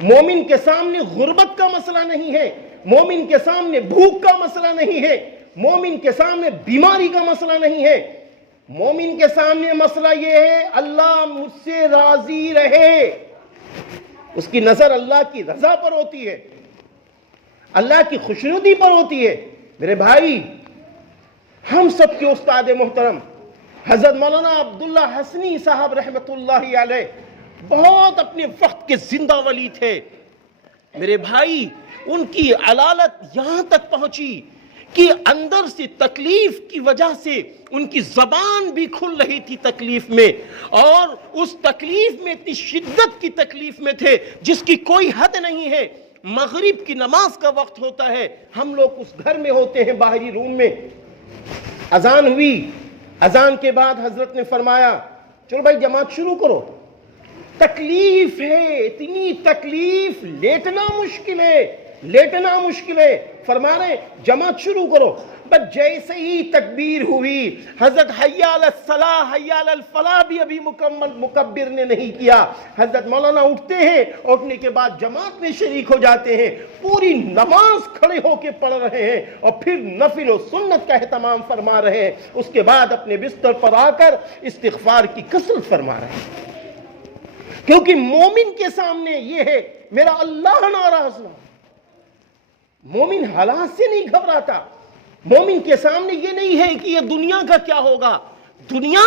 مومن کے سامنے غربت کا مسئلہ نہیں ہے، مومن کے سامنے بھوک کا مسئلہ نہیں ہے، مومن کے سامنے بیماری کا مسئلہ نہیں ہے، مومن کے سامنے مسئلہ یہ ہے اللہ مجھ سے راضی رہے۔ اس کی نظر اللہ کی رضا پر ہوتی ہے، اللہ کی خوشنودی پر ہوتی ہے۔ میرے بھائی، ہم سب کے استاد محترم حضرت مولانا عبداللہ حسنی صاحب رحمت اللہ علیہ بہت اپنے وقت کے زندہ ولی تھے۔ میرے بھائی، ان کی علالت یہاں تک پہنچی کہ اندر سے تکلیف کی وجہ سے ان کی زبان بھی کھل رہی تھی تکلیف میں، اور اس تکلیف میں اتنی شدت کی تکلیف میں تھے جس کی کوئی حد نہیں ہے۔ مغرب کی نماز کا وقت ہوتا ہے، ہم لوگ اس گھر میں ہوتے ہیں باہری روم میں، اذان ہوئی، اذان کے بعد حضرت نے فرمایا چلو بھائی جماعت شروع کرو۔ تکلیف ہے، اتنی تکلیف، لیٹنا مشکل ہے، لیٹنا مشکل ہے، فرما رہے جماعت شروع کرو۔ بس جیسے ہی تکبیر ہوئی، حضرت حی علی الصلاح حی علی الفلاح بھی ابھی مکمل مکبر نے نہیں کیا، حضرت مولانا اٹھتے ہیں، اٹھنے کے بعد جماعت میں شریک ہو جاتے ہیں، پوری نماز کھڑے ہو کے پڑھ رہے ہیں اور پھر نفل و سنت کا اہتمام فرما رہے ہیں، اس کے بعد اپنے بستر پر آ کر استغفار کی کثرت فرما رہے ہیں۔ کیونکہ مومن کے سامنے یہ ہے میرا اللہ ناراض نہ، مومن حالات سے نہیں گھبراتا، مومن کے سامنے یہ نہیں ہے کہ یہ دنیا کا کیا ہوگا۔ دنیا،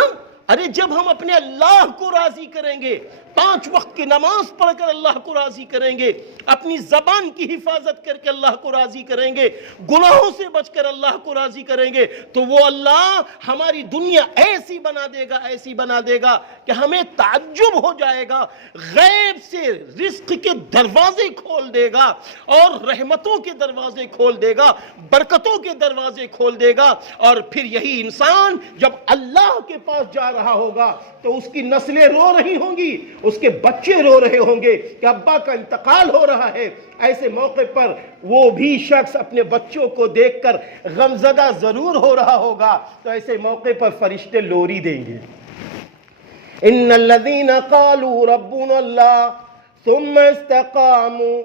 ارے جب ہم اپنے اللہ کو راضی کریں گے، 5 وقت کی نماز پڑھ کر اللہ کو راضی کریں گے، اپنی زبان کی حفاظت کر کے اللہ کو راضی کریں گے، گناہوں سے بچ کر اللہ کو راضی کریں گے، تو وہ اللہ ہماری دنیا ایسی بنا دے گا، ایسی بنا دے گا کہ ہمیں تعجب ہو جائے گا، غیب سے رزق کے دروازے کھول دے گا اور رحمتوں کے دروازے کھول دے گا، برکتوں کے دروازے کھول دے گا۔ اور پھر یہی انسان جب اللہ کے پاس جا رہا ہوگا تو اس کی نسلیں رو رہی ہوں گی، اس کے بچے رو رہے ہوں گے کہ ابا کا انتقال ہو رہا ہے۔ ایسے موقع پر وہ بھی شخص اپنے بچوں کو دیکھ کر غمزدہ ضرور ہو رہا ہوگا، تو ایسے موقع پر فرشتے لوری دیں گے، ان الذین قالوا ربنا اللہ ثم استقاموا